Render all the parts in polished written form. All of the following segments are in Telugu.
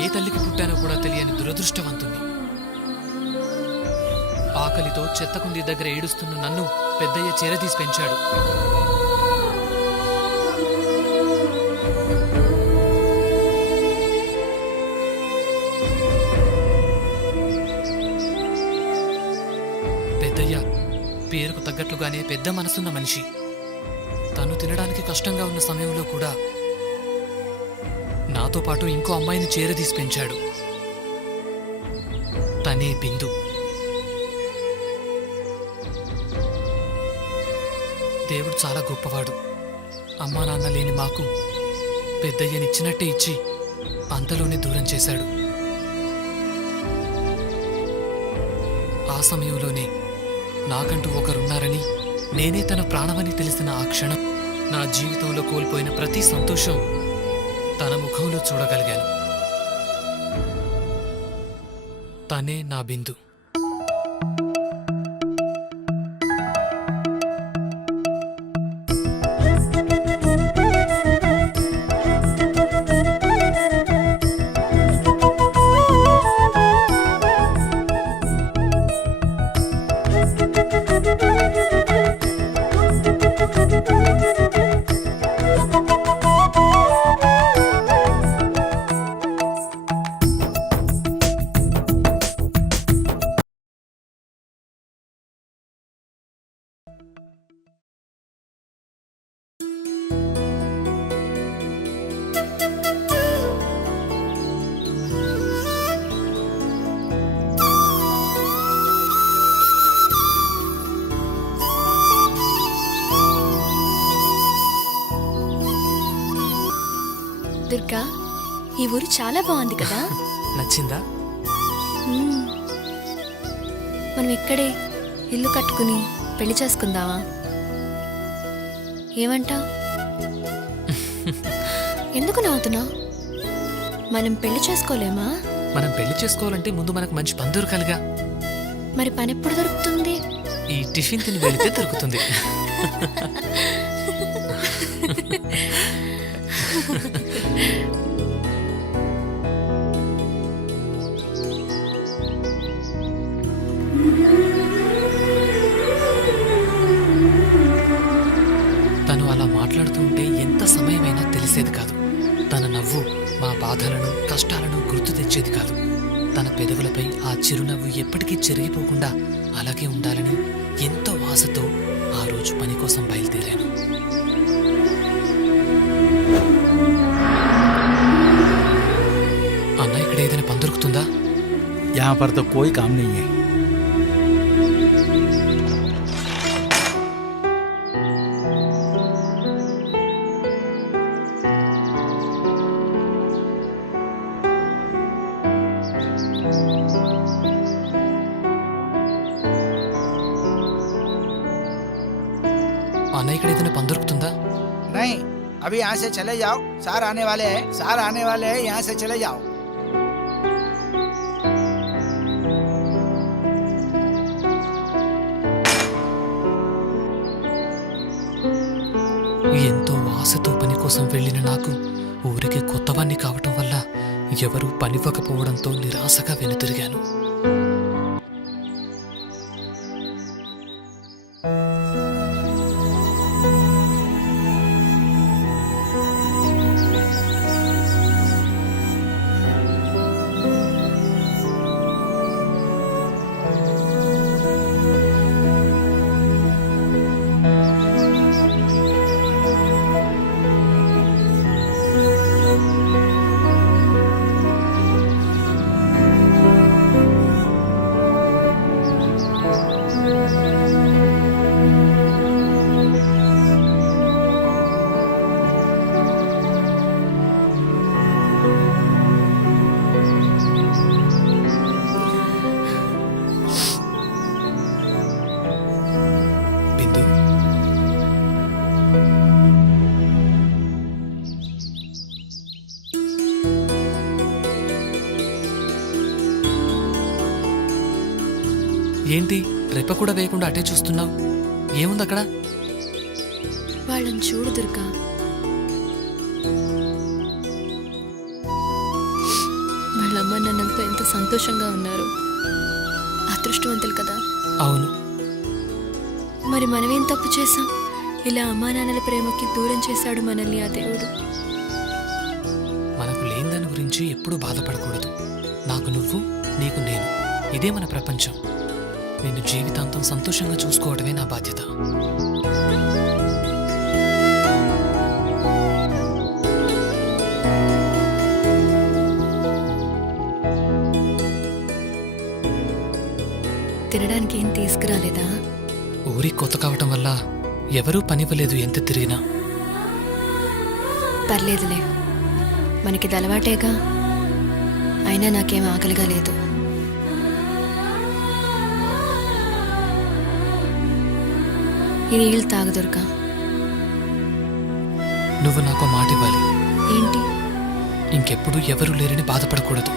ఏ తల్లికి పుట్టానో కూడా తెలియని దురదృష్టవంతుణ్ణి. ఆకలితో చెత్తకుండి దగ్గర ఏడుస్తున్న నన్ను పెద్దయ్య చేరదీసి పెంచాడు. పెద్దయ్య పేరుకు తగ్గట్లుగానే పెద్ద మనసున్న మనిషి. తను తినడానికి కష్టంగా ఉన్న సమయంలో కూడా నాతో పాటు ఇంకో అమ్మాయిని చేరదీసి పెంచాడు. తనే బిందు. దేవుడు చాలా గొప్పవాడు. అమ్మా నాన్న లేని మాకు పెద్దయ్యనిచ్చినట్టే ఇచ్చి అంతలోనే దూరం చేశాడు. ఆ సమయంలోనే నాకంటూ ఒకరున్నారని, నేనే తన ప్రాణమని తెలిసిన ఆ క్షణం నా జీవితంలో కోల్పోయిన ప్రతి సంతోషం తన ముఖంలో చూడగలిగాను. తనే నా బిందు. దుర్గా, ఈ ఊరు చాలా బాగుంది కదా? నచ్చిందా? మనం ఇక్కడే ఇల్లు కట్టుకుని పెళ్లి చేసుకుందామా? ఏమంటావ్? ఎందుకు నవ్వుతున్నావు? మనం పెళ్లి చేసుకోలేమా? మనం పెళ్లి చేసుకోవాలంటే ముందు మనకు మంచి పని దొరకాలిగా. మరి పని ఎప్పుడు దొరుకుతుంది? ఈ టిఫిన్ తిని వెళితే దొరుకుతుంది. తను అలా మాట్లాడుతుంటే ఎంత సమయమైనా తెలిసేది కాదు. తన నవ్వు మా బాధలను, కష్టాలను గుర్తు తెచ్చేది కాదు. తన పెదవులపై ఆ చిరునవ్వు ఎప్పటికీ చెరిగిపోకుండా అలాగే ఉండాలని ఎంతో ఆశతో ఆ రోజు పని కోసం బయలుదేరాను. అన్న, ఇక్కడ ఏదైనా పని దొరుకుతుందా? यहाँ पर तो कोई काम नहीं है। అన్న, ఇక్కడ ఏదైనా పని దొరుకుతుందా? नहीं, अभी यहाँ से चले जाओ, सार आने वाले हैं, सार आने वाले हैं, यहाँ से चले जाओ। ఎంతో ఆశతో పని కోసం వెళ్ళిన నాకు ఊరికి కొత్తవాణ్ణి కావటం వల్ల ఎవరూ పనివ్వకపోవడంతో నిరాశగా వెనుతిరిగాను. ఏంటి రెప్ప కూడా వేయకుండా అటే చూస్తున్నావు? ఏముంది అక్కడ? వాళ్ళని చూడు దుర్గా. సంతోషంగా ఉన్నారు. అదృష్టవంతులు కదా. అవును, మరి మనమేం తప్పు చేశాం? ఇలా అమ్మా నాన్నల ప్రేమకి దూరం చేశాడు మనల్ని ఆ దేవుడు. మనకు లేని దాని గురించి ఎప్పుడూ బాధపడకూడదు. నాకు నువ్వు, నీకు నేను, ఇదే మన ప్రపంచం. నిన్ను జీవితాంతం సంతోషంగా చూసుకోవడమే నా బాధ్యత. తినడానికి ఏం తీసుకురాలేదా? ఊరికి కొత్త కావటం వల్ల ఎవరూ పనివ్వలేదు ఎంత తిరిగినా. పర్లేదులే, మనకి అలవాటేగా. అయినా నాకేం ఆకలిగా లేదు. ఈ నీళ్ళు తాగు దుర్గా. నువ్వు నాకు మాట ఇవ్వాలి. ఏంటి? ఇంకెప్పుడు ఎవరూ లేరని బాధపడకూడదు.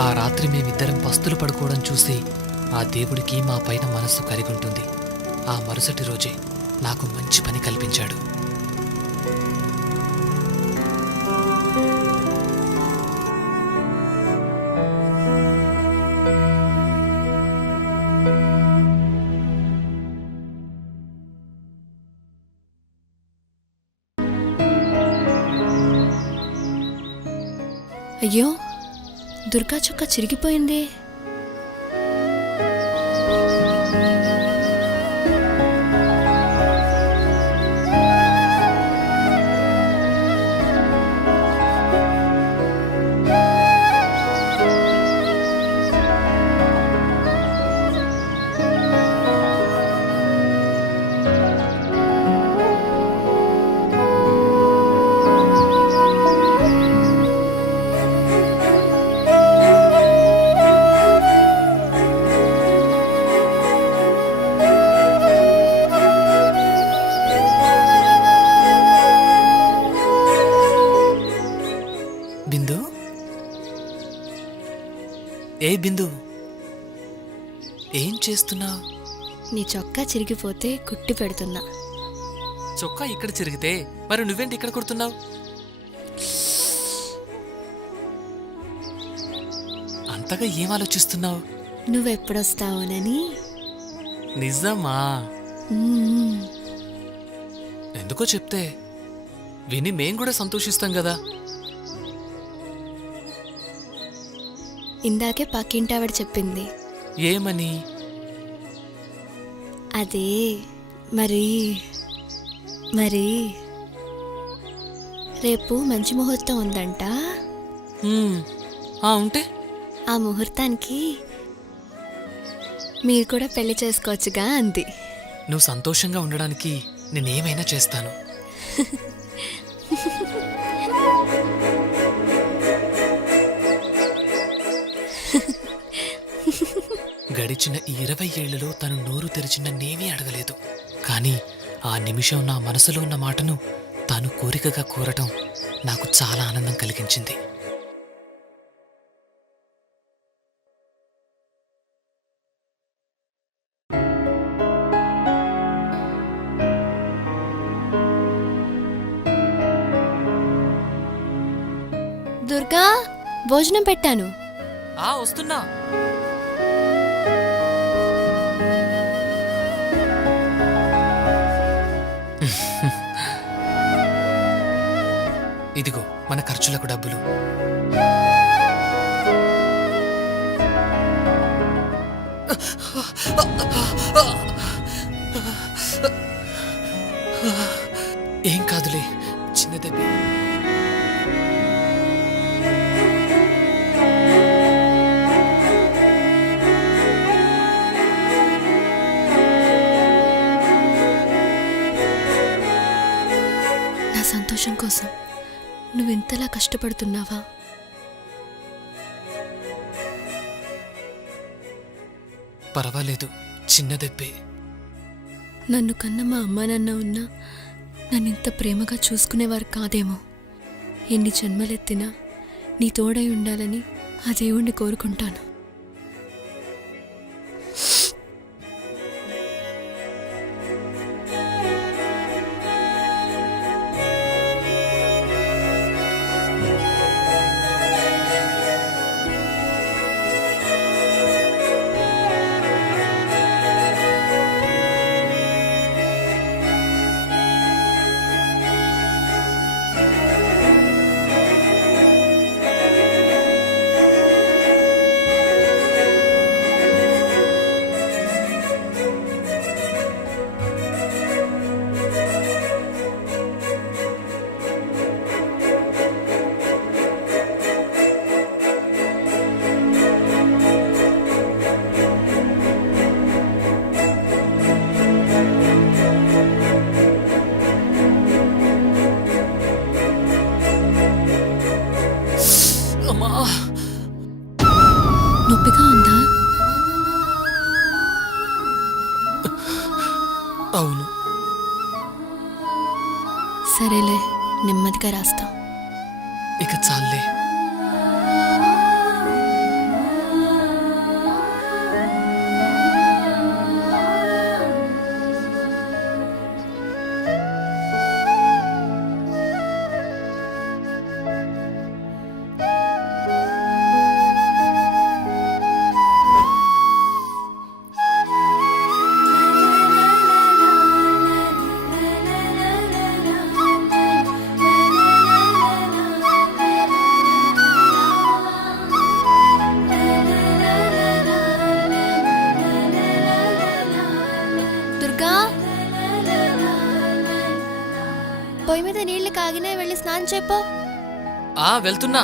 ఆ రాత్రి మేమిద్దరం పస్తులు పడుకోవడం చూసి ఆ దేవుడికి మా పైన మనస్సు కరిగుంటుంది. ఆ మరుసటి రోజే నాకు మంచి పని కల్పించాడు. అయ్యో, దుర్గా చొక్కా చిరిగిపోయింది. బిందు, ఏ బిందు, ఏం చేస్తున్నావు? నీ చొక్కా చిరిగిపోతే కుట్టి పెడుతున్నా. చొక్కా ఇక్కడ చిరిగితే మరి నువ్వేంటి ఇక్కడ కుడుతున్నావు? అంతగా ఏం ఆలోచిస్తున్నావు? నువ్వెప్పుడొస్తావునని. నిజమా? మ్మ్. ఎందుకో చెప్తే విని మేం కూడా సంతోషిస్తాం కదా. ఇందాకే పక్కింటావిడ చెప్పింది. ఏమని? అదే మరి మరి రేపు మంచి ముహూర్తం ఉందంట. ఉంటే ఆ ముహూర్తానికి మీరు కూడా పెళ్లి చేసుకోవచ్చుగా అంది. నువ్వు సంతోషంగా ఉండడానికి నేనేమైనా చేస్తాను. గడిచిన ఈ 20 ఏళ్లలో తను నోరు తెరిచిన నేమీ అడగలేదు. కానీ ఆ నిమిషం నా మనసులో ఉన్న మాటను తాను కోరికగా కోరటం నాకు చాలా ఆనందం కలిగించింది. దుర్గా, భోజనం పెట్టాను. వస్తున్నా. ఇదిగో మన ఖర్చులకు డబ్బులు. ఏం కాదులే, చిన్న దెబ్బే. కోసం నువ్వెంతలా కష్టపడుతున్నావా? పర్వాలేదు, చిన్న దెబ్బే. నన్ను కన్న మా అమ్మా నాన్న ఉన్నా నన్నింత ప్రేమగా చూసుకునేవారు కాదేమో. ఎన్ని జన్మలెత్తినా నీ తోడై ఉండాలని ఆ దేవుణ్ణి కోరుకుంటాను. అమ్మా, నొప్పిగా ఉందా? అవును. సరేలే, నెమ్మదిగా రాస్తా. ఇక చాలే. దుర్గా, పొయ్యి మీద నీళ్లు కాగినే వెళ్ళి స్నానం చెప్పు. వెళ్తున్నా.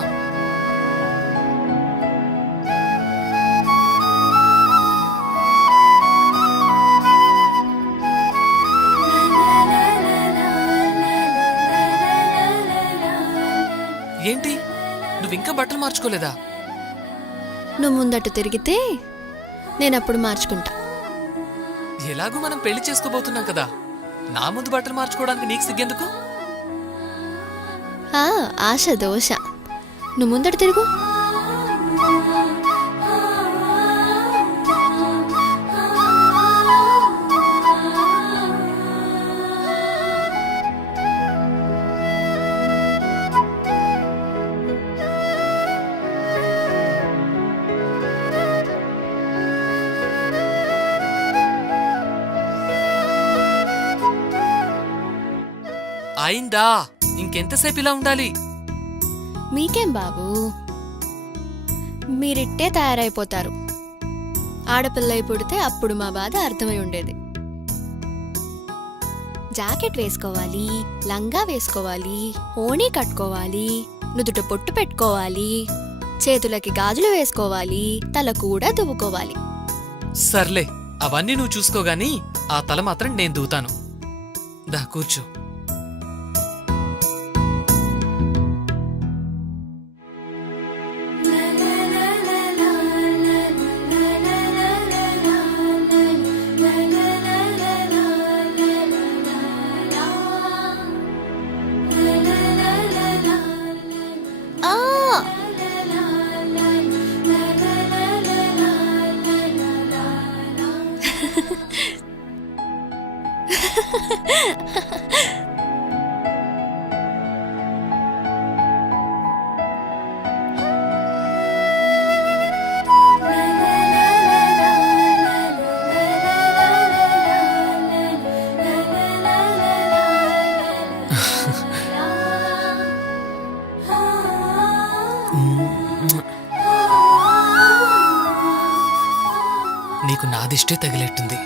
ఏంటి, నువ్వింకా బట్టలు మార్చుకోలేదా? నువ్వు ముందట్టు తిరిగితే నేనప్పుడు మార్చుకుంటా. ఎలాగూ మనం పెళ్లి చేసుకోబోతున్నాం కదా, నా ముందు బట్టలు మార్చుకోవడానికి నీకు సిగ్గెందుకు? ఆశ దోష. నువ్వు ముందట తిరుగు. అయిందా? ఇంకెంతసేపు ఇలా ఉండాలి? మీకేం బాబు, మీరిట్టే తయారైపోతారు. ఆడపిల్లై పుడితే అప్పుడు మా బాధ అర్థమై ఉండేది. జాకెట్ వేసుకోవాలి, లంగా వేసుకోవాలి, ఓణీ కట్టుకోవాలి, నుదుట పొట్టు పెట్టుకోవాలి, చేతులకి గాజులు వేసుకోవాలి, తల కూడా దువ్వుకోవాలి. సర్లే, అవన్నీ నువ్వు చూసుకోగాని ఆ తల మాత్రం నేను దూతాను. దా కూర్చో. నీకు నాదిష్టే తగిలేట్టుంది.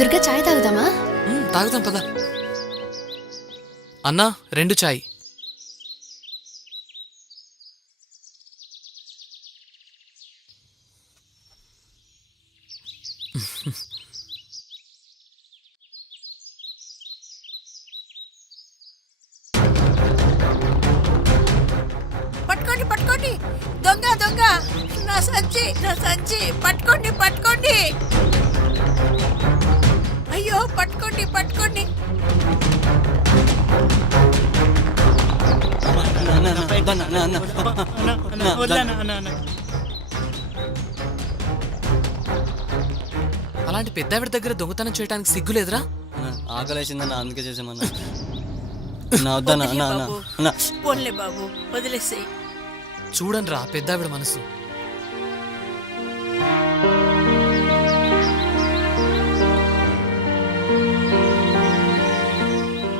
దుర్గా చాయ్ తాగుదామా? తాగుదాం పద. అన్నా 2 చాయ్. పట్టుకోండి పట్టుకోండి, దొంగ దొంగ, నా సంచి పట్టుకోండి పట్టుకోండి, అయ్యో పట్టుకోండి పట్టుకోండి. అలాంటి పెద్దావిడ దగ్గర దొంగతనం చేయడానికి సిగ్గులేదురా? ఆకలేసిందన్న, అందుకే చేసామన్నా. వద్దన్నా అన్న అన్న అన్న. పోన్లే బాబు, వదిలేసేయి. చూడండి రా పెద్దావిడ మనసు.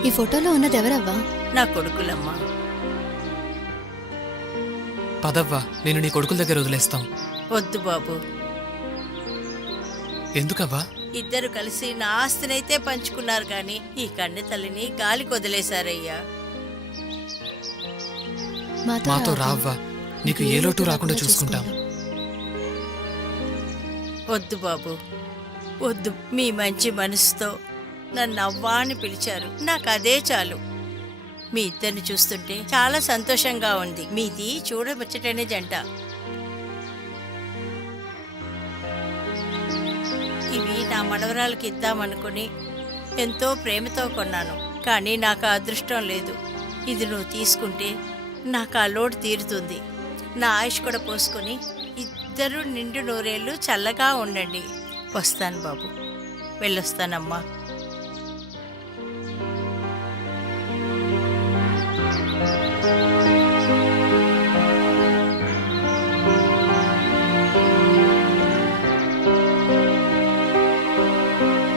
ఈ ఫోటోలో ఉన్నది ఎవరవ్వా? నా కొడుకులమ్మా. పదవ్వా, నేను నీ కొడుకుల దగ్గర వదిలేస్తాం. వద్దు బాబు, ఎందుకవ్వా? ఇద్దరు కలిసి నా ఆస్తినైతే పంచుకున్నారు గాని ఈ కన్నె తల్లిని గాలికి వదిలేశారయ్యా. మాతో రావ్వా, నీకు ఏ లోటు రాకుండా చూసుకుంటాం. వద్దు బాబు వద్దు, మీ మంచి మనసుతో నన్ను అవ్వా అని పిలిచారు, నాకు అదే చాలు. మీ ఇద్దరిని చూస్తుంటే చాలా సంతోషంగా ఉంది. మీది చూడముచ్చటనే జంట. ఇవి నా మనవరాలకి ఇద్దామనుకుని ఎంతో ప్రేమతో కొన్నాను, కానీ నాకు ఆ అదృష్టం లేదు. ఇది నువ్వు తీసుకుంటే నాకు ఆ లోటు తీరుతుంది. నా ఆయుష్ కూడా పోసుకొని ఇద్దరు నిండు నూరేళ్ళు చల్లగా ఉండండి. వస్తాను బాబు, వెళ్ళొస్తానమ్మా.